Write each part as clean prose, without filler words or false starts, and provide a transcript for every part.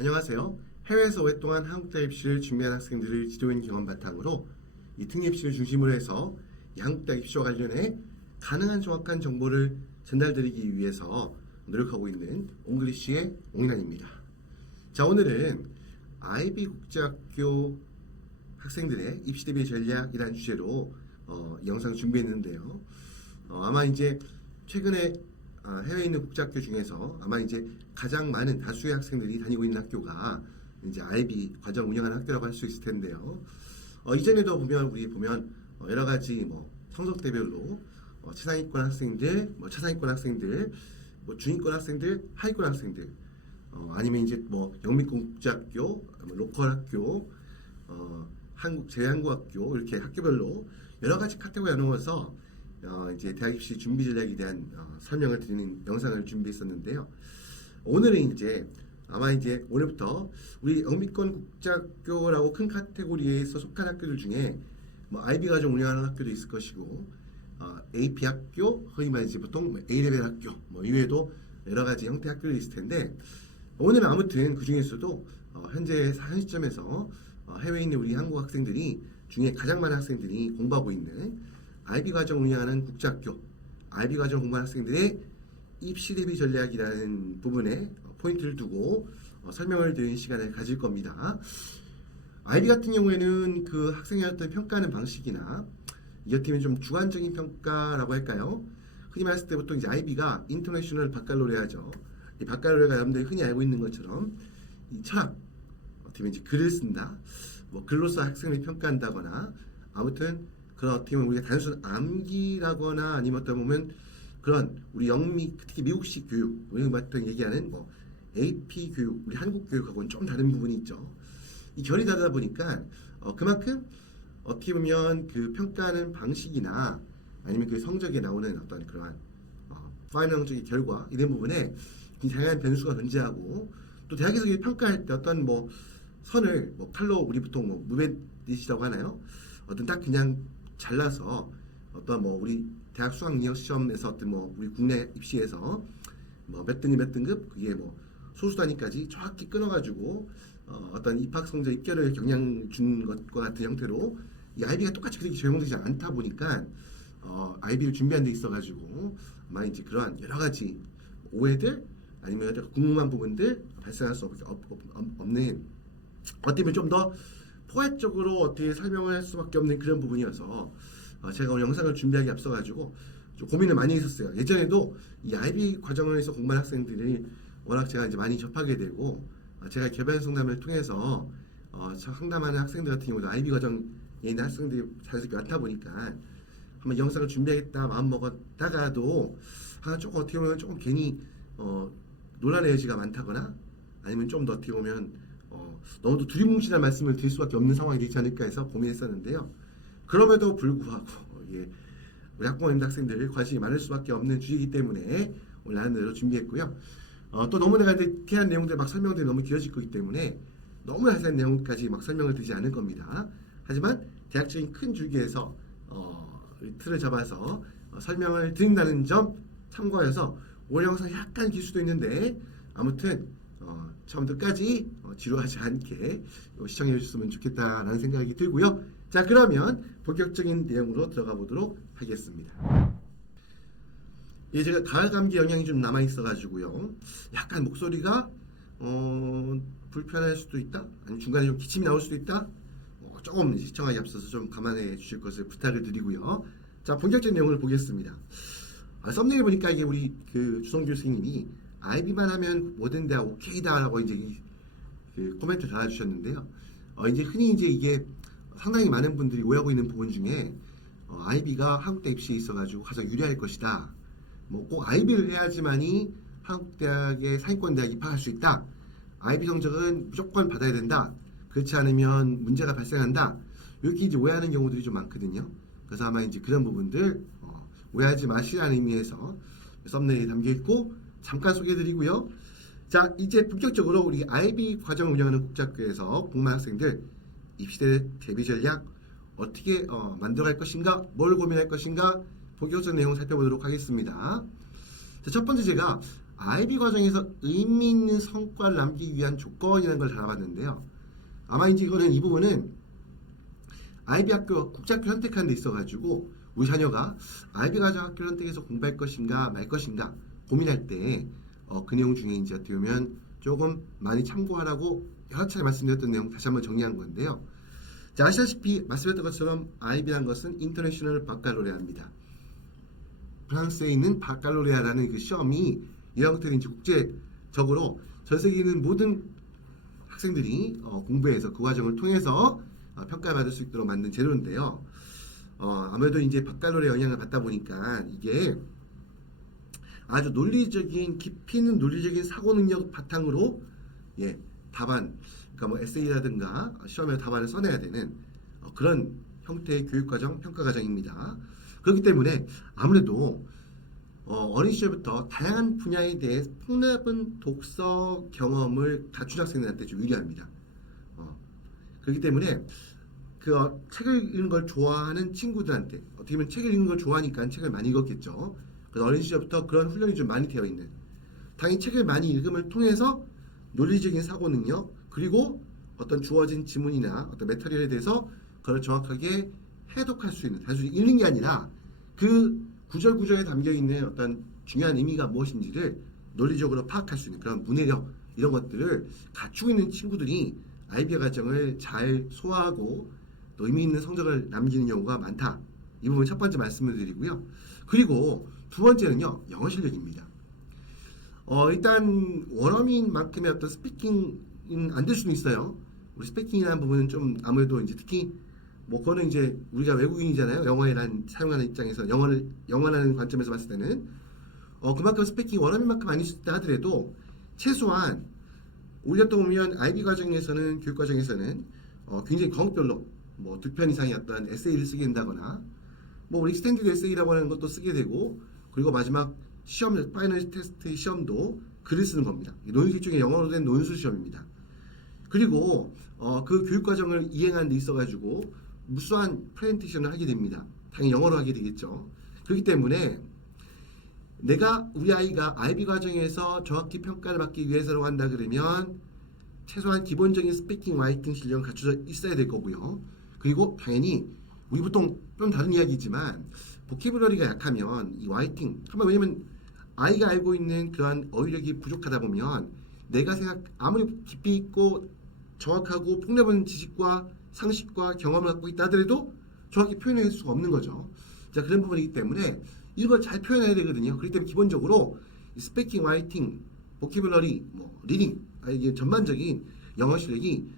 안녕하세요. 해외에서 오랫동안 한국대 입시를 준비한 학생들을 지도인 경험 바탕으로 이 특례 입시를 중심으로 해서 이 한국대 입시와 관련해 가능한 정확한 정보를 전달드리기 위해서 노력하고 있는 옹글리쉬의 옹인환입니다. 자, 오늘은 IB 국제학교 학생들의 입시 대비 전략이라는 주제로 영상 준비했는데요. 아마 이제 최근에 해외에 있는 국제학교 중에서 아마 이제 가장 많은 다수의 학생들이 다니고 있는 학교가 이제 IB 과정 운영하는 학교라고 할 수 있을 텐데요. 이전에도 보면 여러 가지 성적대별로 최상위권 학생들, 차상위권 학생들, 중위권 학생들, 하위권 학생들, 아니면 이제 영미권 국제학교, 로컬 학교, 한국 제한국학교 이렇게 학교별로 여러 가지 카테고리 나누어서 이제 대학 입시 준비 전략에 대한 설명을 드리는 영상을 준비했었는데요. 오늘은 이제 아마 이제 오늘부터 우리 영미권 국제학교라고 큰 카테고리에서 속한 학교들 중에 IB 과정 운영하는 학교도 있을 것이고, AP 학교, 흔히 말해서 보통 A레벨 학교, 이외에도 여러 가지 형태 학교들이 있을 텐데, 오늘은 아무튼 그 중에서도 현재 현 시점에서 해외에 있는 우리 한국 학생들이 중에 가장 많은 학생들이 공부하고 있는 IB 과정 운영하는 국제학교, IB 과정 공부하는 학생들의 입시 대비 전략이라는 부분에 포인트를 두고 설명을 드리는 시간을 가질 겁니다. IB 같은 경우에는 그 학생의 어떤 평가하는 방식이나 이렇다면 좀 주관적인 평가라고 할까요? 흔히 말했을 때 보통 이제 IB가 인터내셔널 바칼로레아죠. 이 바칼로레아가 여러분들이 흔히 알고 있는 것처럼 이 철학, 어떻게 보면 이제 글을 쓴다, 글로써 학생을 평가한다거나, 아무튼 그런 어떻게 보면 우리가 단순 암기라거나 아니면 어떤 보면 그런 우리 특히 미국식 교육, 우리가 보통 얘기하는 AP 교육, 우리 한국 교육하고는 좀 다른 부분이 있죠. 이 결이 다르다 보니까 그만큼 어떻게 보면 그 평가하는 방식이나 아니면 그 성적에 나오는 어떤 그러한 파이널적인 결과 이런 부분에 다양한 변수가 존재하고, 또 대학에서 평가할 때 어떤 선을 칼로 우리 보통 무베릿이라고 하나요? 어떤 딱 그냥 잘라서 어떤 우리 대학 수학능력 시험에서 어떤 우리 국내 입시에서 몇 등급 그게 소수 단위까지 정확히 끊어가지고 어떤 입학 성적 입결을 경량 준 것과 같은 형태로 이 IB가 똑같이 그렇게 적용되지 않다 보니까 IB를 준비한 데 있어가지고 아마 이제 그러한 여러 가지 오해들 아니면 궁금한 부분들 발생할 수 없는, 어떻게 보면 좀 더 포괄적으로 어떻게 설명을 할 수밖에 없는 그런 부분이어서 제가 오늘 영상을 준비하기 앞서가지고 좀 고민을 많이 했었어요. 예전에도 이 IB 과정을 해서 공부한 학생들이 워낙 제가 이제 많이 접하게 되고, 제가 개별 상담을 통해서 상담하는 학생들 같은 경우도 IB 과정에 있는 학생들이 자연스럽게 많다 보니까 한번 영상을 준비하겠다 마음 먹었다가도 조금 어떻게 보면 조금 괜히 논란의 여지가 많다거나 아니면 좀 더 어떻게 보면 너무 두리뭉실한 말씀을 드릴 수밖에 없는 상황이 되지 않을까 해서 고민했었는데요. 그럼에도 불구하고 우리 학부모님 학생들 관심이 많을 수밖에 없는 주제이기 때문에 오늘 하는 대로 준비했고요. 또 너무 내가 디테일한 내용들 설명들이 너무 길어질 거기 때문에 너무 자세한 내용까지 설명을 드리지 않을 겁니다. 하지만 대략적인 큰 줄기에서 틀을 잡아서 설명을 드린다는 점 참고하여서 오늘 영상 약간 길 수도 있는데 아무튼 처음부터 끝까지 지루하지 않게 시청해 주셨으면 좋겠다라는 생각이 들고요. 자, 그러면 본격적인 내용으로 들어가 보도록 하겠습니다. 제가 가을 감기 영향이 좀 남아 있어 가지고요, 약간 목소리가 불편할 수도 있다, 아니면 중간에 좀 기침이 나올 수도 있다, 조금 시청하기 앞서서 좀 감안해 주실 것을 부탁을 드리고요. 자, 본격적인 내용을 보겠습니다. 썸네일 보니까 이게 우리 그 주성규 선생님이 IB만 하면 뭐든 다 오케이다라고 이제 그 코멘트 달아주셨는데요. 이제 흔히 이제 이게 상당히 많은 분들이 오해하고 있는 부분 중에 IB가 한국대 입시에 있어가지고 가장 유리할 것이다. 꼭 IB를 해야지만이 한국대학의 상위권 대학 입학할 수 있다. IB 성적은 무조건 받아야 된다. 그렇지 않으면 문제가 발생한다. 이렇게 이제 오해하는 경우들이 좀 많거든요. 그래서 아마 이제 그런 부분들 오해하지 마시라는 의미에서 썸네일에 담겨 있고 잠깐 소개해드리고요. 자, 이제 본격적으로 우리 IB 과정 운영하는 국제학교에서 공부하는 학생들 입시대 대비 전략 어떻게 만들어갈 것인가, 뭘 고민할 것인가 본격적인 내용 살펴보도록 하겠습니다. 자, 첫 번째 제가 IB 과정에서 의미 있는 성과를 남기기 위한 조건이라는 걸 알아봤는데요. 아마 이제 이거는 이 부분은 IB 학교 국제학교 선택하는 데 있어가지고 우리 자녀가 IB 과정 학교를 선택해서 공부할 것인가 말 것인가 고민할 때 그 내용 중에 이제 어떻게 보면 조금 많이 참고하라고 여러 차례 말씀드렸던 내용 다시 한번 정리한 건데요. 자, 아시다시피 말씀드렸던 것처럼 IB라는 것은 인터내셔널 바칼로레아입니다. 프랑스에 있는 바칼로레아라는 그 시험이 이 형태로 이제 국제적으로 전 세계에 있는 모든 학생들이 공부해서 그 과정을 통해서 평가를 받을 수 있도록 만든 제도인데요. 아무래도 이제 바칼로레아 영향을 받다 보니까 이게 아주 논리적인 깊이 있는 논리적인 사고 능력 바탕으로 답안, 그러니까 뭐 에세이라든가 시험에 답안을 써내야 되는 그런 형태의 교육과정, 평가과정입니다. 그렇기 때문에 아무래도 어린 시절부터 다양한 분야에 대해 폭넓은 독서 경험을 갖춘 학생들한테 좀 유리합니다. 그렇기 때문에 그 책을 읽는 걸 좋아하는 친구들한테 어떻게 보면 책을 읽는 걸 좋아하니까 책을 많이 읽었겠죠. 그래서 어린 시절부터 그런 훈련이 좀 많이 되어 있는, 당연히 책을 많이 읽음을 통해서 논리적인 사고 능력, 그리고 어떤 주어진 지문이나 어떤 메터리얼에 대해서 그걸 정확하게 해독할 수 있는, 단순히 읽는 게 아니라 그 구절구절에 담겨 있는 어떤 중요한 의미가 무엇인지를 논리적으로 파악할 수 있는 그런 문해력, 이런 것들을 갖추고 있는 친구들이 IB 과정을 잘 소화하고 또 의미 있는 성적을 남기는 경우가 많다. 이 부분 첫 번째 말씀을 드리고요. 그리고 두 번째는요, 영어 실력입니다. 일단 원어민만큼의 어떤 스피킹은 안 될 수도 있어요. 우리 스피킹이라는 부분은 좀 아무래도 이제 특히 뭐 그거는 이제 우리가 외국인이잖아요. 영어에란 사용하는 입장에서 영어라는 관점에서 봤을 때는 그만큼 스피킹 원어민만큼 아닐 수 있다 하더라도 최소한 올렸다 보면 IB 과정에서는 교육 과정에서는 굉장히 과목별로 뭐 2편 이상의 어떤 에세이를 쓰게 된다거나 뭐 우리 스탠디드 에세이라고 하는 것도 쓰게 되고, 그리고 마지막 시험 파이널 테스트 시험도 글을 쓰는 겁니다. 논술 중에 영어로 된 논술 시험입니다. 그리고 그 교육 과정을 이행하는 데 있어가지고 무수한 프레젠테이션을 하게 됩니다. 당연히 영어로 하게 되겠죠. 그렇기 때문에 우리 아이가 IB 과정에서 정확히 평가를 받기 위해서라고 한다 그러면 최소한 기본적인 스피킹, 라이팅 실력은 갖춰져 있어야 될 거고요. 그리고 당연히 우리 보통 좀 다른 이야기지만 보캐블러리가 약하면 이 라이팅, 왜냐면 아이가 알고 있는 그러한 어휘력이 부족하다 보면 내가 아무리 깊이 있고 정확하고 폭넓은 지식과 상식과 경험을 갖고 있다 하더라도 정확히 표현할 수가 없는 거죠. 자, 그런 부분이기 때문에 이걸 잘 표현해야 되거든요. 그렇기 때문에 기본적으로 스피킹, 라이팅, 보캐블러리, 뭐 리딩, 이게 전반적인 영어 실력이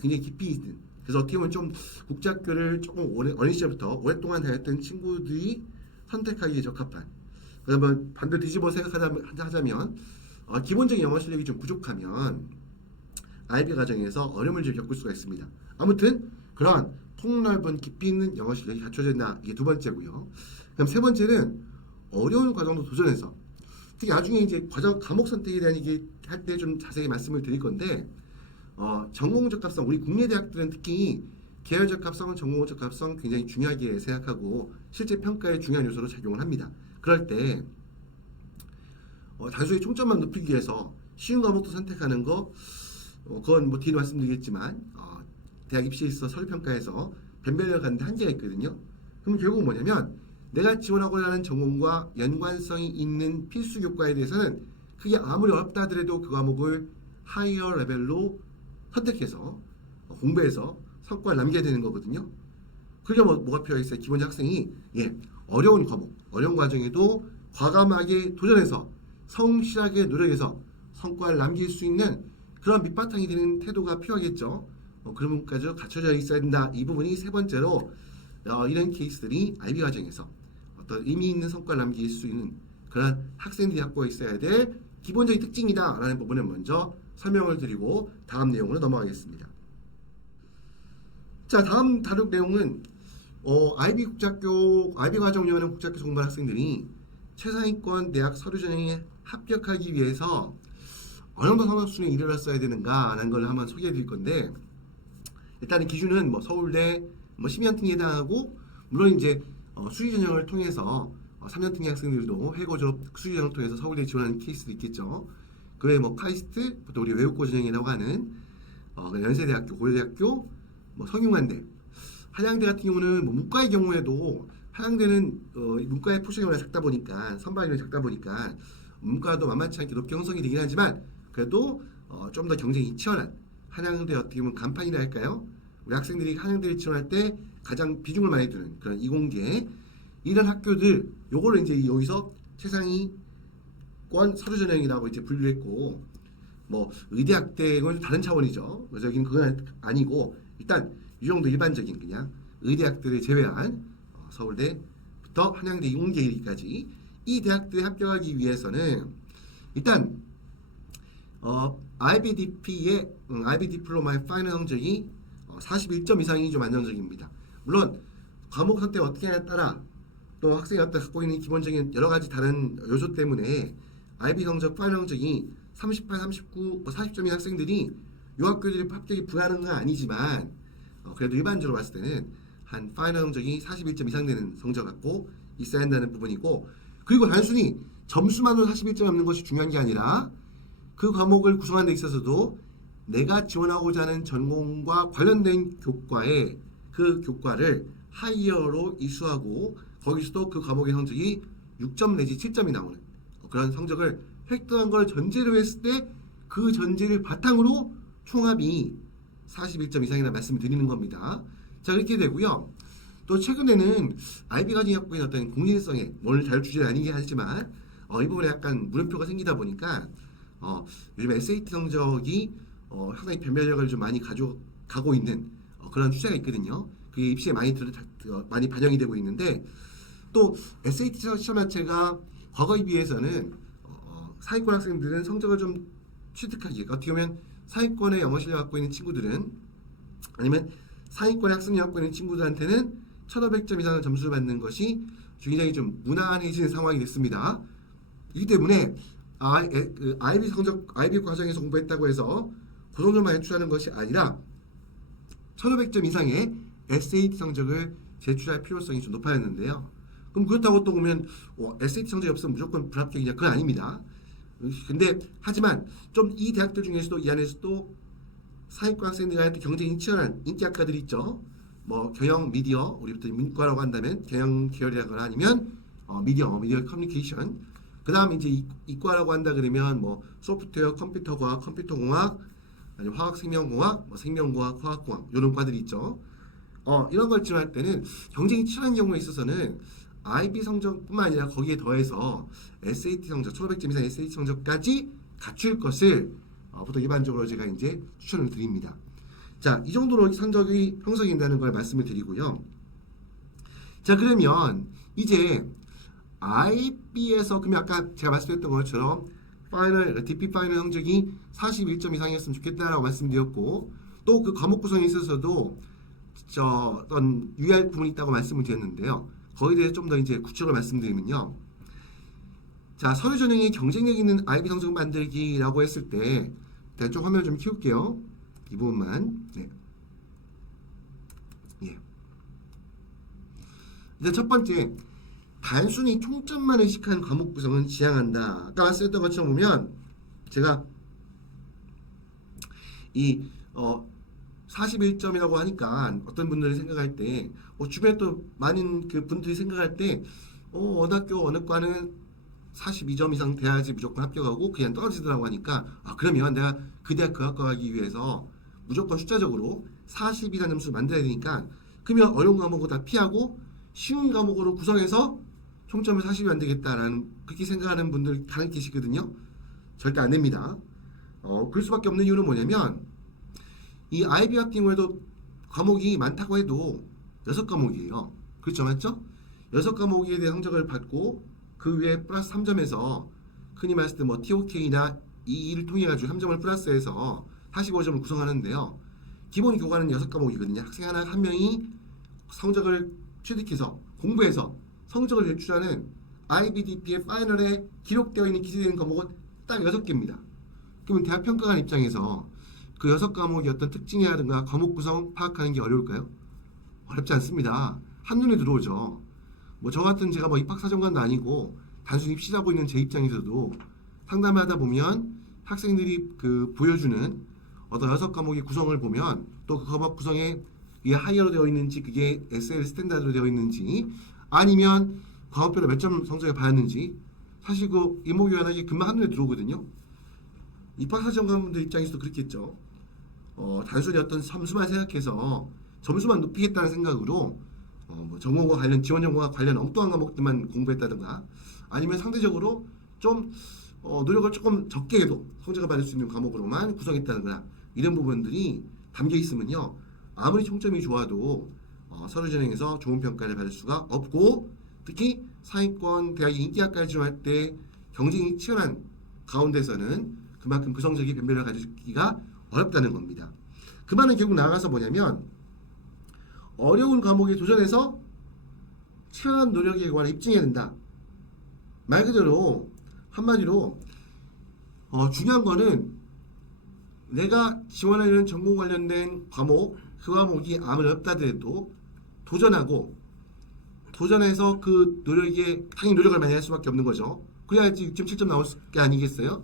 굉장히 깊이 있는, 그래서 어떻게 보면 좀 국제학교를 조금 어린 시절부터 오랫동안 다녔던 친구들이 선택하기에 적합한, 그래서 반대로 뒤집어 생각하자면 기본적인 영어 실력이 좀 부족하면 IB 과정에서 어려움을 좀 겪을 수가 있습니다. 아무튼 그러한 폭넓은 깊이 있는 영어 실력이 갖춰져 있나, 이게 두 번째고요. 그럼 세 번째는 어려운 과정도 도전해서, 특히 나중에 이제 과목 선택에 대한 얘기 할 때 좀 자세히 말씀을 드릴 건데, 전공 적합성, 우리 국내 대학들은 특히 계열 적합성은 전공 적합성 굉장히 중요하게 생각하고 실제 평가에 중요한 요소로 작용을 합니다. 그럴 때 단순히 총점만 높이기 위해서 쉬운 과목도 선택하는 거, 그건 뭐 뒤로 말씀드리겠지만 대학 입시에 있어 서류평가에서 변별력 가는데 한계가 있거든요. 그럼 결국 뭐냐면 내가 지원하고자 하는 전공과 연관성이 있는 필수 교과에 대해서는 그게 아무리 어렵다 하더라도 그 과목을 하이어 레벨로 선택해서 공부해서 성과를 남겨야 되는 거거든요. 그게 뭐가 필요하겠어요? 기본적 학생이 어려운 과목, 어려운 과정에도 과감하게 도전해서 성실하게 노력해서 성과를 남길 수 있는 그런 밑바탕이 되는 태도가 필요하겠죠. 그런 부분까지 갖춰져 있어야 된다. 이 부분이 세 번째로 이런 케이스들이 IB 과정에서 어떤 의미 있는 성과를 남길 수 있는 그런 학생들이 갖고 있어야 될 기본적인 특징이다 라는 부분을 먼저 설명을 드리고 다음 내용으로 넘어가겠습니다. 자, 다음 다룰 내용은 IB 과정 요하는 국제학교 공부하는 학생들이 최상위권 대학 서류 전형에 합격하기 위해서 어느 정도 성적 수준에 이르렀어야 되는가 하는 걸 한번 소개해 드릴 건데, 일단은 기준은 서울대 심의한팅에 해당하고, 물론 이제 수시 전형을 통해서 3년 특례 학생들도 해고 졸업 수시전을 통해서 서울대에 지원하는 케이스도 있겠죠. 그 외에 뭐 카이스트, 또 우리 외국고 전형이라고 하는 연세대학교, 고려대학교, 뭐 성균관대, 한양대 같은 경우는 뭐 문과의 경우에도 한양대는 문과의 포션이 작다 보니까 선발률이 작다 보니까 문과도 만만치 않게 높게 형성이 되긴 하지만 그래도 좀 더 경쟁이 치열한 한양대 어떻게 보면 간판이라 할까요? 우리 학생들이 한양대를 지원할 때 가장 비중을 많이 두는 그런 이공계 이런 학교들 요거를 이제 여기서 최상위권 서류 전형이라고 이제 분류를 했고 뭐 의대학대 이건 다른 차원이죠. 그래서 여기는 그건 아니고 일단 이 정도 일반적인 그냥 의대학들을 제외한 서울대부터 한양대 이공계 이르기까지 이 대학들에 합격하기 위해서는 일단 IBDP의 IB 디플로마의 파이널 성적이 41점 이상이 좀 안정적입니다. 물론 과목 선택 어떻게 하냐에 따라 또 학생이 갖고 있는 기본적인 여러 가지 다른 요소 때문에 IB 성적, 파이널 성적이 38, 39, 40점인 학생들이 이 학교들이 합격이 불가능한 건 아니지만 그래도 일반적으로 봤을 때는 한 파이널 성적이 41점 이상 되는 성적 갖고 있어야 한다는 부분이고 그리고 단순히 점수만으로 41점 넘는 것이 중요한 게 아니라 그 과목을 구성하는 데 있어서도 내가 지원하고자 하는 전공과 관련된 교과에 그 교과를 하이어로 이수하고 거기서도 그 과목의 성적이 6점 내지 7점이 나오는 그런 성적을 획득한 걸 전제로 했을 때 그 전제를 바탕으로 총합이 41점 이상이라 말씀을 드리는 겁니다. 자 그렇게 되고요. 또 최근에는 IB가 갖고 있는 어떤 공신성에 오늘 다룰 주제는 아니긴 하지만 이 부분에 약간 물음표가 생기다 보니까 요즘 SAT 성적이 상당히 변별력을 좀 많이 가져가고 있는 그런 추세가 있거든요. 그게 입시에 많이 반영이 되고 있는데 또 SAT 시험 자체가 과거에 비해서는 상위권 학생들은 성적을 좀 취득하기 어떻게 보면 상위권의 영어 실력 갖고 있는 친구들은 아니면 상위권의 학습력 갖고 있는 친구들한테는 1500점 이상의 점수를 받는 것이 굉장히 좀 무난해지는 상황이 됐습니다. 이기 때문에 IB 성적, IB 과정에서 공부했다고 해서 고성적만 제출하는 것이 아니라 1500점 이상의 SAT 성적을 제출할 필요성이 좀 높아졌는데요. 그럼 그렇다고 또 보면 SAT 성적이 없으면 무조건 불합격이냐? 그건 아닙니다. 근데 하지만 좀 이 대학들 중에서도 이 안에서도 상위권 학생들한테 경쟁이 치열한 인기 학과들이 있죠. 뭐 경영 미디어 우리부터 문과라고 한다면 경영 계열이라거나 아니면 미디어 커뮤니케이션 그 다음 이제 이과라고 한다 그러면 뭐 소프트웨어 컴퓨터과학 컴퓨터공학 아니면 화학생명공학 뭐 생명공학 화학공학 이런 과들이 있죠. 이런 걸 지원할 때는 경쟁이 치열한 경우에 있어서는 IB 성적뿐만 아니라 거기에 더해서 SAT 성적 1500점 이상 SAT 성적까지 갖출 것을 보통 일반적으로 제가 이제 추천을 드립니다. 자, 이 정도로 성적이 형성이 된다는 걸 말씀을 드리고요. 자, 그러면 이제 IB에서 그러면 아까 제가 말씀드렸던 것처럼 DP 파이널 성적이 41점 이상이었으면 좋겠다라고 말씀드렸고 또 그 과목 구성에 있어서도 어떤 유의할 부분이 있다고 말씀을 드렸는데요. 거기에 대해서 좀 더 이제 구체적으로 말씀드리면요. 자, 서류 전형이 경쟁력 있는 IB 성적 만들기라고 했을 때 일단 좀 화면을 좀 키울게요. 이 부분만. 네. 예. 일단 첫 번째, 단순히 총점만 의식한 과목 구성은 지향한다. 아까 말씀했던 것처럼 보면 제가 이 41점이라고 하니까 어떤 분들이 생각할 때 주변에 또 많은 그 분들이 생각할 때 어느 학교 어느 과는 42점 이상 돼야지 무조건 합격하고 그냥 떨어지더라고 하니까 그러면 내가 그 대학 그 학과 가기 위해서 무조건 숫자적으로 40이라는 점수를 만들어야 되니까 그러면 어려운 과목을 다 피하고 쉬운 과목으로 구성해서 총점을 40이 안 되겠다라는 그렇게 생각하는 분들 다른 계시거든요. 절대 안 됩니다. 그럴 수밖에 없는 이유는 뭐냐면 이 IB 같은 경우에도 과목이 많다고 해도 6과목이에요. 그렇죠, 맞죠? 6과목에 대한 성적을 받고 그 위에 플러스 3점에서 흔히 말했을 때 뭐 TOK나 EE를 통해 가지고 3점을 플러스해서 45점을 구성하는데요. 기본 교과는 6과목이거든요. 학생 한 명이 성적을 취득해서 공부해서 성적을 제출하는 IBDP의 파이널에 기록되어 있는 기재되는 과목은 딱 6개입니다. 그러면 대학 평가관 입장에서 그 6과목의 어떤 특징이라든가 과목 구성 파악하는 게 어려울까요? 어렵지 않습니다. 한눈에 들어오죠. 뭐 저 같은 제가 뭐 입학사정관도 아니고 단순히 입시하고 있는 제 입장에서도 상담을 하다 보면 학생들이 그 보여주는 어떤 6과목의 구성을 보면 또 그 과목 구성에 이게 하이어로 되어 있는지 그게 SL 스탠다드로 되어 있는지 아니면 과목별로 몇 점 성적을 받았는지 사실 그 일목요연하게 금방 한눈에 들어오거든요. 입학사정관분들 입장에서도 그렇겠죠. 단순히 어떤 점수만 생각해서 점수만 높이겠다는 생각으로 뭐 전공과 관련 지원 전공과 관련 엉뚱한 과목들만 공부했다든가 아니면 상대적으로 좀 노력을 조금 적게 해도 성적을 받을 수 있는 과목으로만 구성했다든가 이런 부분들이 담겨 있으면요 아무리 총점이 좋아도 서류 전형에서 좋은 평가를 받을 수가 없고 특히 상위권 대학 인기학과를 지원할 때 경쟁이 치열한 가운데서는 그만큼 그 성적이 변별을 가지기가 어렵다는 겁니다. 그 말은 결국 나아가서 뭐냐면 어려운 과목에 도전해서 치열한 노력의 결과를 입증해야 된다. 말 그대로 한마디로 중요한 거는 내가 지원하려는 전공 관련된 과목 그 과목이 아무리 어렵다더라도 도전해서 그 노력에 당연히 노력을 많이 할 수밖에 없는 거죠. 그래야지 6.7점 나올 게 아니겠어요?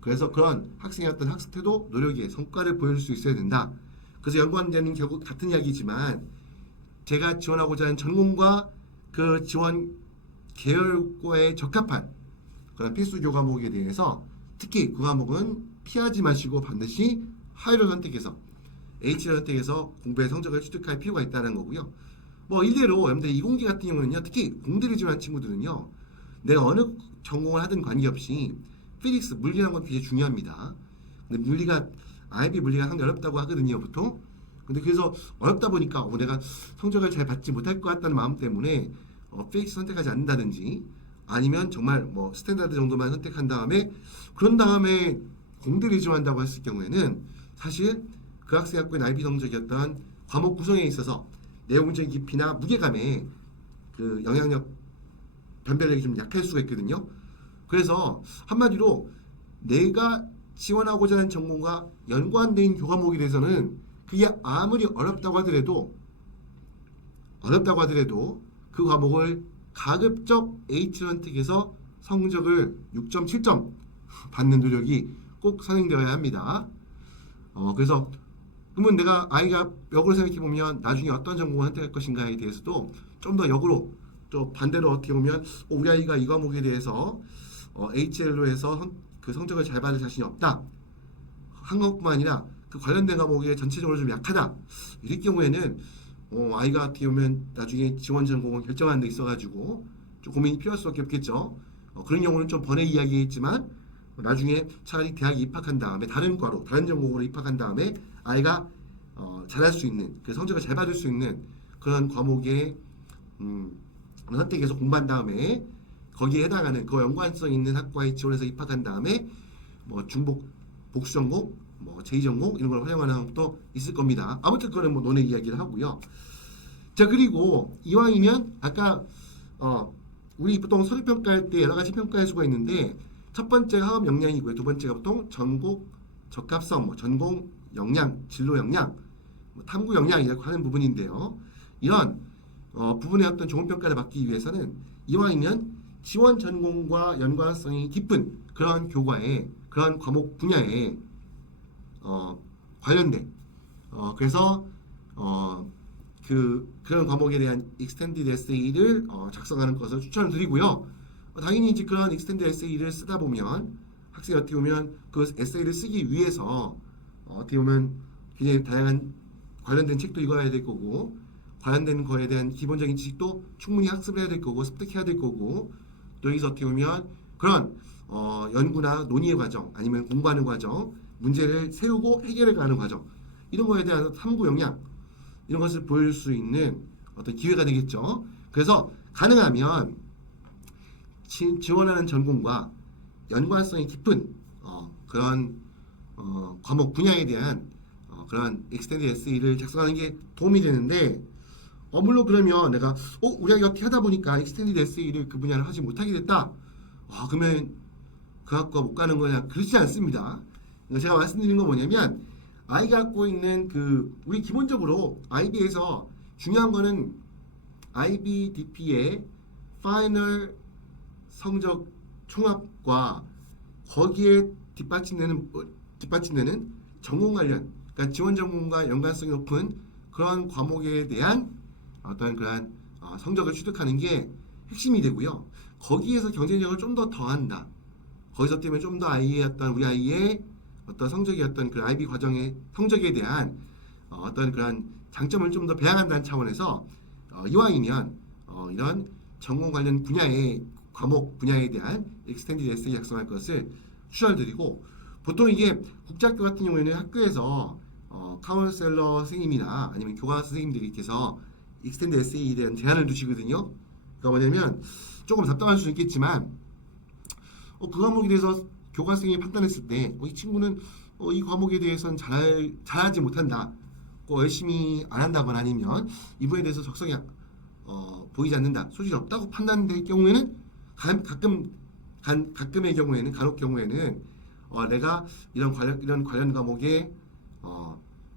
그래서 그런 학생의 어떤 학습 태도, 노력의 성과를 보여줄 수 있어야 된다. 그래서 연관되는 결국 같은 이야기지만 제가 지원하고자 하는 전공과 그 지원 계열과에 적합한 그런 필수 교과목에 대해서 특히 그 과목은 피하지 마시고 반드시 하이를 선택해서 H를 선택해서 공부의 성적을 취득할 필요가 있다는 거고요. 뭐 일례로 여러분들 이공계 같은 경우는요, 특히 공대를 지원한 친구들은요, 내가 어느 전공을 하든 관계없이 피직스 물리라는 건 굉장히 중요합니다. 근데 물리가 IB 물리가 상당히 어렵다고 하거든요, 보통. 근데 그래서 어렵다 보니까 내가 성적을 잘 받지 못할 것 같다는 마음 때문에 피직스 선택하지 않는다든지 아니면 정말 뭐 스탠다드 정도만 선택한 다음에 그런 다음에 공대를 지원한다고 했을 경우에는 사실 그 학생 갖고 있는 IB 성적이었던 과목 구성에 있어서 내용적인 깊이나 무게감에 그 영향력 변별력이 좀 약할 수가 있거든요. 그래서 한마디로 내가 지원하고자 하는 전공과 연관된 교과목에 대해서는 그게 아무리 어렵다고 하더라도 그 과목을 가급적 H 선택해서 성적을 6.7점 받는 노력이 꼭 선행되어야 합니다. 그래서 그러면 내가 아이가 역으로 생각해 보면 나중에 어떤 전공을 선택할 것인가에 대해서도 좀 더 역으로 또 반대로 어떻게 보면 우리 아이가 이 과목에 대해서 HL로 해서 그 성적을 잘 받을 자신이 없다. 한 과목뿐만 아니라 그 관련된 과목에 전체적으로 좀 약하다. 이럴 경우에는 아이가 어떻게 보면 나중에 지원 전공을 결정하는 데 있어가지고 좀 고민이 필요할 수밖에 없겠죠. 그런 경우는 좀 번외 이야기했지만 나중에 차라리 대학에 입학한 다음에 다른 과로 다른 전공으로 입학한 다음에 아이가 잘할 수 있는 그 성적을 잘 받을 수 있는 그런 과목에 선택해서 공부한 다음에 거기에 해당하는 그 연관성 있는 학과에 지원해서 입학한 다음에 뭐 중복 복수 전공, 뭐 제2전공 이런 걸 활용하는 학교도 있을 겁니다. 아무튼 그거는 뭐 논의 이야기를 하고요. 자 그리고 이왕이면 아까 우리 보통 서류 평가할 때 여러 가지 평가할 수가 있는데 첫 번째가 학업 역량이고요. 두 번째가 보통 전공 적합성, 뭐 전공 역량, 진로 역량, 뭐 탐구 역량이라고 하는 부분인데요. 이런 부분의 어떤 좋은 평가를 받기 위해서는 이왕이면 지원 전공과 연관성이 깊은 그런 교과에 그런 과목 분야에 관련된 그래서 그런 과목에 대한 익스텐디드 에세이를 작성하는 것을 추천을 드리고요. 당연히 이제 그런 익스텐디드 에세이를 쓰다 보면 학생이 어떻게 보면 그 에세이를 쓰기 위해서 어떻게 보면 굉장히 다양한 관련된 책도 읽어야 될 거고 관련된 거에 대한 기본적인 지식도 충분히 학습을 해야 될 거고 습득해야 될 거고 또 여기서 어떻게 보면 그런 연구나 논의의 과정 아니면 공부하는 과정 문제를 세우고 해결해 가는 과정 이런 거에 대한 탐구 역량 이런 것을 보여줄 수 있는 어떤 기회가 되겠죠. 그래서 가능하면 지원하는 전공과 연관성이 깊은 그런 과목 분야에 대한 그런 익스텐드 에세이를 작성하는 게 도움이 되는데 물론 그러면 내가 우리 아이가 어떻게 하다 보니까 익스텐디드 에세이를 그 분야를 하지 못하게 됐다. 그러면 그 학과 못 가는 거냐? 그렇지 않습니다. 제가 말씀드린 건 뭐냐면 아이가 갖고 있는 우리 기본적으로 IB에서 중요한 거는 IB, DP의 파이널 성적 총합과 거기에 뒷받침되는 전공 관련, 그러니까 지원 전공과 연관성이 높은 그런 과목에 대한 어떤 그러한 성적을 취득하는 게 핵심이 되고요. 거기에서 경쟁력을 좀 더 더한다. 거기서 때문에 좀 더 우리 아이의 어떤 성적이 그 IB 과정의 성적에 대한 어떤 그런 장점을 좀 더 배양한다는 차원에서 이왕이면 이런 전공 관련 분야의 과목 분야에 대한 익스텐디드 에세이 작성할 것을 추천드리고, 보통 이게 국제학교 같은 경우에는 학교에서 카운셀러 선생님이나 아니면 교과 선생님들께서 익스텐디드 에세이에 대한 제한을 두시거든요. 그러니까 뭐냐면 조금 답답할 수 있겠지만 그 과목에 대해서 교과 선생님이 판단했을 때 이 친구는 이 과목에 대해서는 잘하지 못한다, 열심히 안 한다거나 아니면 이 부분에 대해서 적성이 보이지 않는다, 소질이 없다고 판단될 경우에는 가끔의 경우에는, 간혹 경우에는 내가 이런 관련 과목에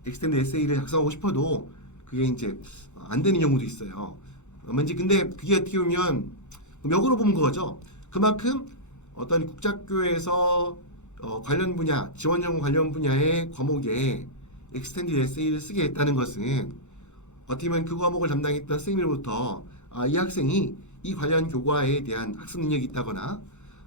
엑스텐드 에세이를 작성하고 싶어도 그게 이제 안 되는 경우도 있어요. 왠지 근데 그게 어떻게 보면 역으로 보면 그거죠. 그만큼 어떤 국제학교에서 관련 분야, 지원 전공 관련 분야의 과목에 엑스텐드 에세이를 쓰게 했다는 것은 어떻게 보면 그 과목을 담당했던 선생님으로부터 이 학생이 이 관련 교과에 대한 학습 능력이 있다거나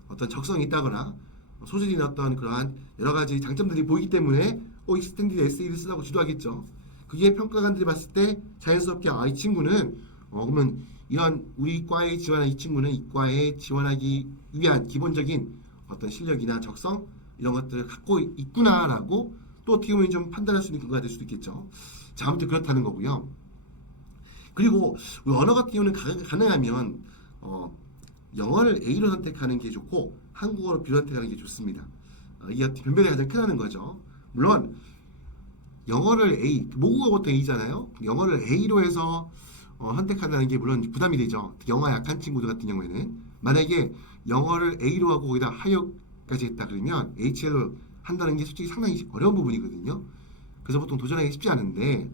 어떤 적성이 있다거나 소질이 어떤 그러한 여러 가지 장점들이 보이기 때문에 익스텐드 에세이를 쓰라고 지도하겠죠. 그게 평가관들이 봤을 때 자연스럽게 이 친구는 그러면 이런 우리 과에 지원한 이 친구는 이 과에 지원하기 위한 기본적인 어떤 실력이나 적성 이런 것들을 갖고 있구나라고 또 어떻게 보면 좀 판단할 수 있는 근거가 될 수도 있겠죠. 자, 아무튼 그렇다는 거고요. 그리고 언어 같은 경우는 가능하면 영어를 A로 선택하는 게 좋고 한국어로 B로 선택하는 게 좋습니다. 이게 변별이 가장 크다는 거죠. 물론 영어를 A, 모국어부터 A잖아요. 영어를 A로 해서 선택한다는 게 물론 부담이 되죠. 영어 약한 친구들 같은 경우에는 만약에 영어를 A로 하고 거기다 하역까지 했다 그러면 HL로 한다는 게 솔직히 상당히 어려운 부분이거든요. 그래서 보통 도전하기 쉽지 않은데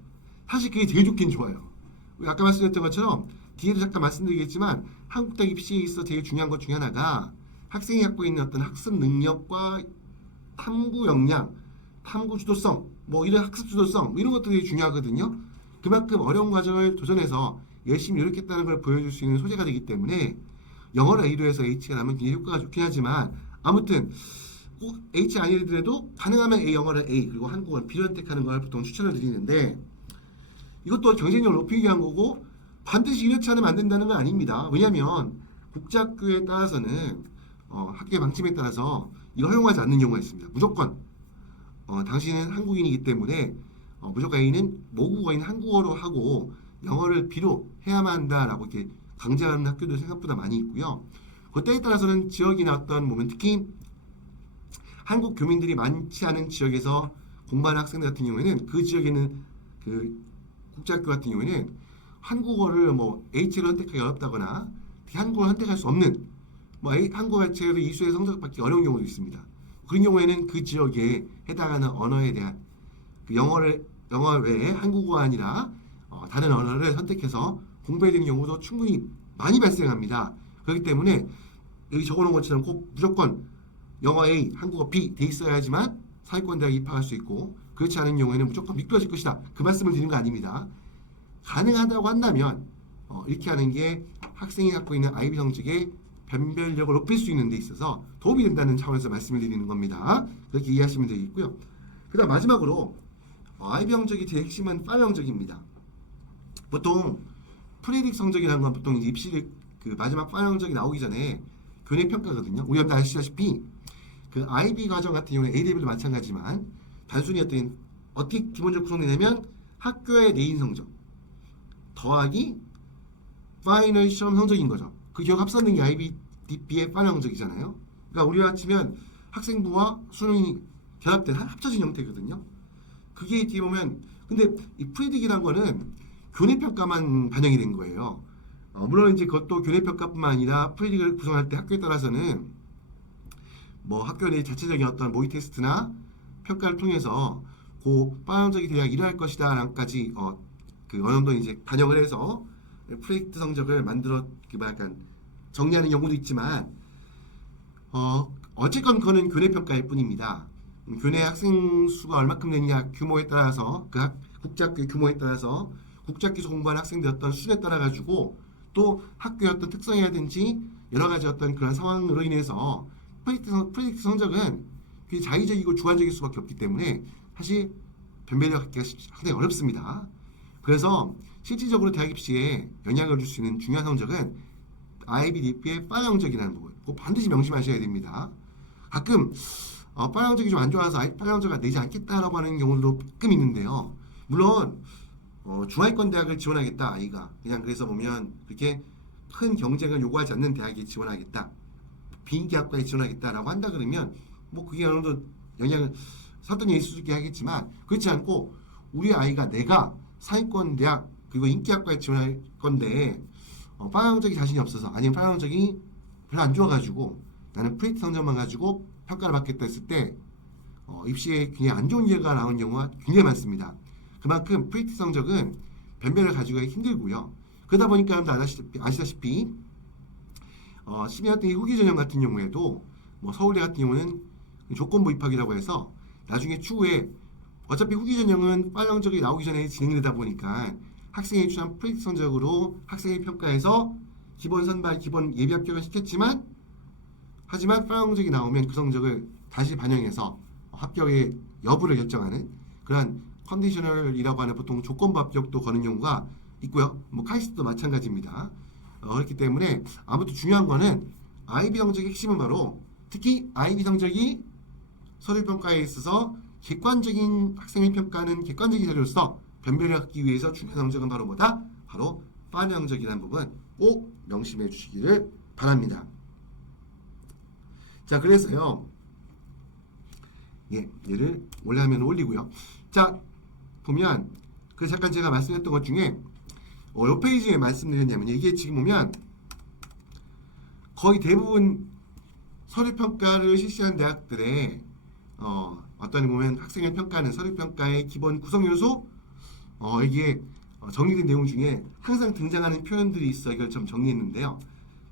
사실 그게 제일 좋긴 좋아요. 아까 말씀드렸던 것처럼 뒤에도 잠깐 말씀드리겠지만 한국대 입시에 있어 제일 중요한 것 중에 하나가 학생이 갖고 있는 어떤 학습 능력과 탐구 역량, 탐구 주도성, 이런 학습 주도성 이런 것들이 중요하거든요. 그만큼 어려운 과정을 도전해서 열심히 노력했다는 걸 보여줄 수 있는 소재가 되기 때문에 영어를 A로 해서 H가 나면 굉장히 효과가 좋긴 하지만 아무튼 꼭 H 아니더라도 가능하면 영어를 A 그리고 한국어를 B로 선택하는 걸 보통 추천을 드리는데 이것도 경쟁력을 높이기 위한 거고 반드시 이렇지 않으면 안 된다는 건 아닙니다. 왜냐하면 국제학교에 따라서는 학교의 방침에 따라서 이거 허용하지 않는 경우가 있습니다. 무조건 당신은 한국인이기 때문에 무조건 A는 모국어인 한국어로 하고 영어를 B로 해야만 한다라고 이렇게 강제하는 학교도 생각보다 많이 있고요. 그 때에 따라서는 지역이나 어떤 보면 특히 한국 교민들이 많지 않은 지역에서 공부하는 학생들 같은 경우에는 그 지역에 있는 그 국제학교 같은 경우에는 한국어를 H로 선택하기 어렵다거나 한국어를 선택할 수 없는 한국어 자체로 이수의 성적 받기 어려운 경우도 있습니다. 그런 경우에는 그 지역에 해당하는 언어에 대한 영어 외에 한국어가 아니라 다른 언어를 선택해서 공부해야 되는 경우도 충분히 많이 발생합니다. 그렇기 때문에 여기 적어놓은 것처럼 꼭 무조건 영어 A, 한국어 B 돼 있어야지만 사회권대학에 입학할 수 있고 그렇지 않은 경우에는 무조건 미끄러질 것이다. 그 말씀을 드리는 거 아닙니다. 가능하다고 한다면 이렇게 하는 게 학생이 갖고 있는 IB 성적의 변별력을 높일 수 있는 데 있어서 도움이 된다는 차원에서 말씀을 드리는 겁니다. 그렇게 이해하시면 되겠고요. 그 다음 마지막으로 IB 성적이 제일 핵심은 파이널 성적입니다. 보통 프레딕 성적이라는 건 보통 입시 그 마지막 파이널 성적이 나오기 전에 교내 평가거든요. 우리 다 아시다시피 그 IB 과정 같은 경우는 A레벨도 마찬가지지만 단순히 어떻게 기본적으로 구성되냐면 학교의 내인 성적 더하기 파이널 시험 성적인 거죠. 그 기억 합산된 게 IBDB의 파이널 성적이잖아요. 그러니까 우리가 치면 학생부와 수능이 결합된 합쳐진 형태거든요. 그게 어떻게 보면 근데 이 프레딕이라는 거는 교내 평가만 반영이 된 거예요. 물론 이제 그것도 교내 평가뿐만 아니라 프레딕을 구성할 때 학교에 따라서는 학교 내 자체적인 어떤 모의 테스트나 평가를 통해서 그 파이널적인 대학이 일어날 것이다라까지 그 어느 정도 이제 반영을 해서 프로젝트 성적을 만들어 약간 정리하는 경우도 있지만 어쨌건 그거는 교내 평가일 뿐입니다. 교내 학생 수가 얼마큼 되느냐 규모에 따라서 국제학교의 규모에 따라서 국제학교에서 공부하는 학생들 어떤 수준에 따라 가지고 또 학교의 어떤 특성이라든지 여러 가지 어떤 그런 상황으로 인해서 프로젝트 성적은 굉장히 자의적이고 주관적일 수밖에 없기 때문에 사실 변별력하기가 상당히 어렵습니다. 그래서 실질적으로 대학 입시에 영향을 줄 수 있는 중요한 성적은 IB, DP의 파일 성적이라는 부분 꼭 반드시 명심하셔야 됩니다. 가끔 파일 성적이 좀 안 좋아서 파일 성적을 내지 않겠다라고 하는 경우도 가끔 있는데요. 물론 중하위권 대학을 지원하겠다 아이가 그냥 그래서 보면 그렇게 큰 경쟁을 요구하지 않는 대학에 지원하겠다 비인기학과에 지원하겠다라고 한다 그러면 뭐 그게 어느 정도 영향을 설득력이 있을 수 있게 하겠지만 그렇지 않고 우리 아이가 내가 상위권 대학 그리고 인기학과에 지원할 건데 파일 성적이 자신이 없어서 아니면 파일 성적이 별로 안 좋아가지고 나는 프리트 성적만 가지고 평가를 받겠다 했을 때 입시에 굉장히 안 좋은 예가 나오는 경우가 굉장히 많습니다. 그만큼 프리트 성적은 변별을 가지기가 힘들고요. 그러다 보니까 여러분들 아시다시피 12학기 후기 전형 같은 경우에도 뭐 서울대 같은 경우는 조건부 입학이라고 해서 나중에 추후에 어차피 후기 전형은 파일 성적이 나오기 전에 진행되다 보니까 학생이 취한 프리트 성적으로 학생이 평가해서 기본 선발, 기본 예비 합격을 시켰지만 하지만 파일 성적이 나오면 그 성적을 다시 반영해서 합격의 여부를 결정하는 그러한 컨디셔널이라고 하는 보통 조건부 합격도 거는 경우가 있고요. 뭐 카이스트도 마찬가지입니다. 그렇기 때문에 아무튼 중요한 거는 IB 성적의 핵심은 바로 특히 IB 성적이 서류평가에 있어서 객관적인 학생의 평가는 객관적인 자료로서 변별을 하기 위해서 중요한 성적은 바로 뭐다? 바로 파일 성적이라는 부분 꼭 명심해 주시기를 바랍니다. 자, 그래서요. 얘를 원래 화면에 올리고요. 자, 보면 그 잠깐 제가 말씀했던 것 중에 요 페이지에 말씀드렸냐면 이게 지금 보면 거의 대부분 서류평가를 실시한 대학들의 어떤 보면 학생을 평가하는 서류평가의 기본 구성요소 이게 정리된 내용 중에 항상 등장하는 표현들이 있어 이걸 좀 정리했는데요.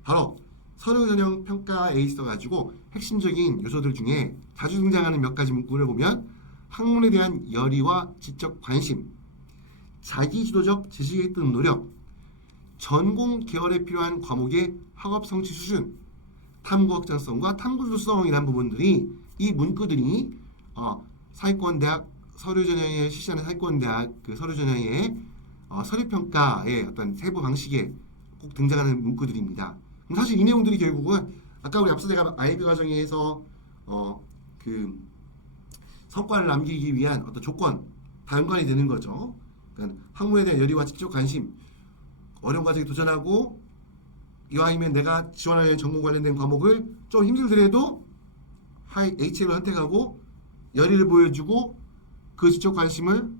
바로 서류 전형 평가에 있어가지고 핵심적인 요소들 중에 자주 등장하는 몇 가지 문구를 보면 학문에 대한 열의와 지적 관심, 자기주도적 지식에 뜨는 노력, 전공 계열에 필요한 과목의 학업 성취 수준, 탐구 확장성과 탐구 주도성이라는 부분들이 이 문구들이 사회권 대학 서류 전형에 실시하는 사회권 대학 그 서류 전형의 서류 평가의 어떤 세부 방식에 꼭 등장하는 문구들입니다. 사실 이 내용들이 결국은 아까 우리 앞서 제가 IB 과정에서 그 성과를 남기기 위한 어떤 조건 다 연관이 되는 거죠. 그러니까 학문에 대한 열의와 지적 관심, 어려운 과정에 도전하고 이왕이면 내가 지원하는 전공 관련된 과목을 좀 힘들더라도 HL을 선택하고 열의를 보여주고 그 지적 관심을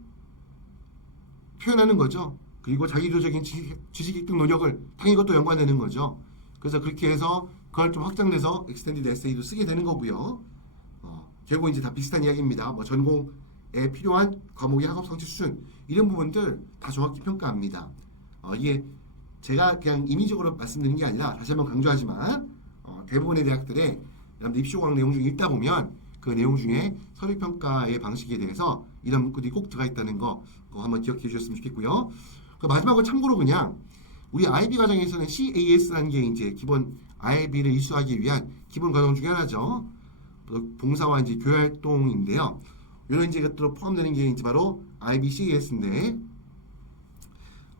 표현하는 거죠. 그리고 자기주도적인 지식 획득 노력을 당연히 이것도 연관되는 거죠. 그래서 그렇게 해서 그걸 좀 확장돼서 익스텐디드 에세이도 쓰게 되는 거고요. 결국 이제 다 비슷한 이야기입니다. 뭐 전공에 필요한 과목의 학업 성취 수준 이런 부분들 다 정확히 평가합니다. 이게 제가 그냥 임의적으로 말씀드리는 게 아니라 다시 한번 강조하지만 대부분의 대학들의 여러분들 입시호강 내용 중에 읽다 보면 그 내용 중에 서류평가의 방식에 대해서 이런 문구들이 꼭 들어가 있다는 거 한번 기억해 주셨으면 좋겠고요. 마지막으로 참고로 그냥 우리 IB 과정에서는 CAS라는 게 이제 기본 IB를 이수하기 위한 기본 과정 중에 하나죠. 봉사와 이제 교회 활동인데요. 이런 이제 것들로 포함되는 게 이제 바로 IB CAS인데,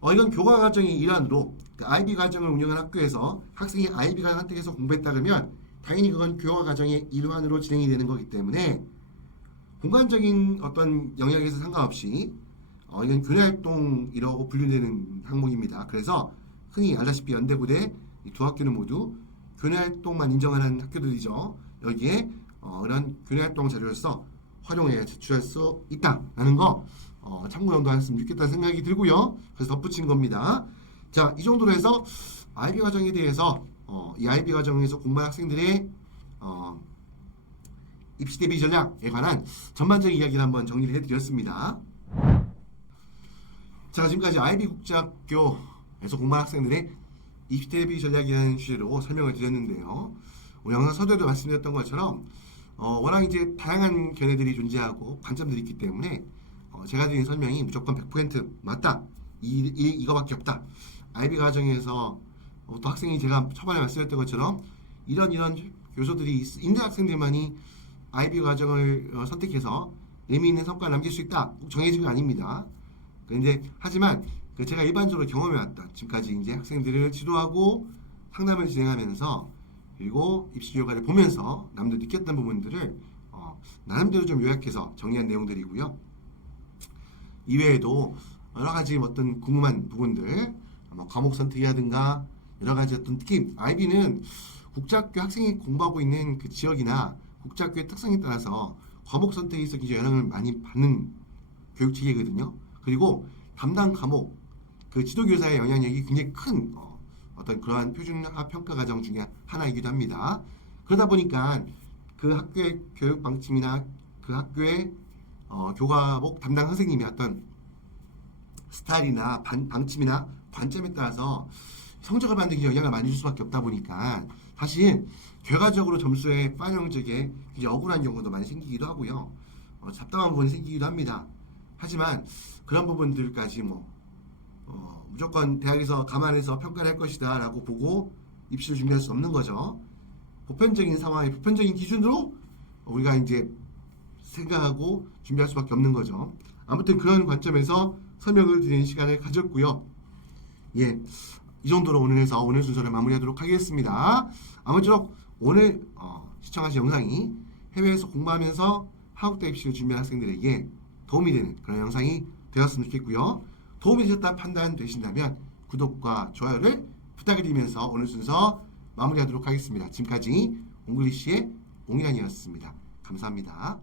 이건 교과 과정의 일환으로 그 IB 과정을 운영하는 학교에서 학생이 IB 과정 선택해서 공부했다 그러면 당연히 그건 교과 과정의 일환으로 진행이 되는 거기 때문에 공간적인 어떤 영역에서 상관없이 이건 교내 활동이라고 분류되는 항목입니다. 그래서 흔히 알다시피 연대고대 이 두 학교는 모두 교내 활동만 인정하는 학교들이죠. 여기에 이런 교내 활동 자료로서 활용해 제출할 수 있다라는 거 참고 정도하셨으면 좋겠다는 생각이 들고요. 그래서 덧붙인 겁니다. 자, 이 정도로 해서 IB 과정에 대해서 이 IB 과정에서 공부한 학생들의 입시 대비 전략에 관한 전반적인 이야기를 한번 정리를 해드렸습니다. 자, 지금까지 IB 국제학교에서 공부한 학생들의 입시 대비 전략이라는 주제로 설명을 드렸는데요. 영상 서두에도 말씀드렸던 것처럼 워낙 이제 다양한 견해들이 존재하고 관점들이 있기 때문에 제가 드린 설명이 무조건 100% 맞다. 이거밖에 없다. IB 과정에서 또 학생이 제가 초반에 말씀드렸던 것처럼 이런 요소들이 있는 학생들만이 IB 과정을 선택해서 의미 있는 성과를 남길 수 있다. 꼭 정해진 건 아닙니다. 그런데 하지만 제가 일반적으로 경험해왔던 지금까지 이제 학생들을 지도하고 상담을 진행하면서 그리고 입시 결과를 보면서 남들 느꼈던 부분들을 나름대로 좀 요약해서 정리한 내용들이고요. 이외에도 여러 가지 어떤 궁금한 부분들, 과목 선택이라든가 여러 가지 어떤 특히 IB는 국제학교 학생이 공부하고 있는 그 지역이나 국제학교의 특성에 따라서 과목 선택에 있어서 굉장히 영향을 많이 받는 교육 체계거든요. 그리고 담당 과목 그 지도교사의 영향력이 굉장히 큰 어떤 그러한 표준화 평가 과정 중에 하나이기도 합니다. 그러다 보니까 그 학교의 교육 방침이나 그 학교의 교과목 담당 선생님의 어떤 스타일이나 방침이나 관점에 따라서 성적을 받는 데 영향을 많이 줄 수밖에 없다 보니까 사실 결과적으로 점수의 반영적에 이제 억울한 경우도 많이 생기기도 하고요. 잡다한 부분이 생기기도 합니다. 하지만 그런 부분들까지 무조건 대학에서 감안해서 평가를 할 것이다 라고 보고 입시를 준비할 수 없는 거죠. 보편적인 상황의 보편적인 기준으로 우리가 이제 생각하고 준비할 수밖에 없는 거죠. 아무튼 그런 관점에서 설명을 드리는 시간을 가졌고요. 예, 이 정도로 오늘 해서 오늘 순서를 마무리하도록 하겠습니다. 아무쪼록 오늘 시청하신 영상이 해외에서 공부하면서 한국대 입시를 준비하는 학생들에게 도움이 되는 그런 영상이 되었으면 좋겠고요. 도움이 되셨다 판단되신다면 구독과 좋아요를 부탁드리면서 오늘 순서 마무리하도록 하겠습니다. 지금까지 옹글리시의 옹일환이었습니다. 감사합니다.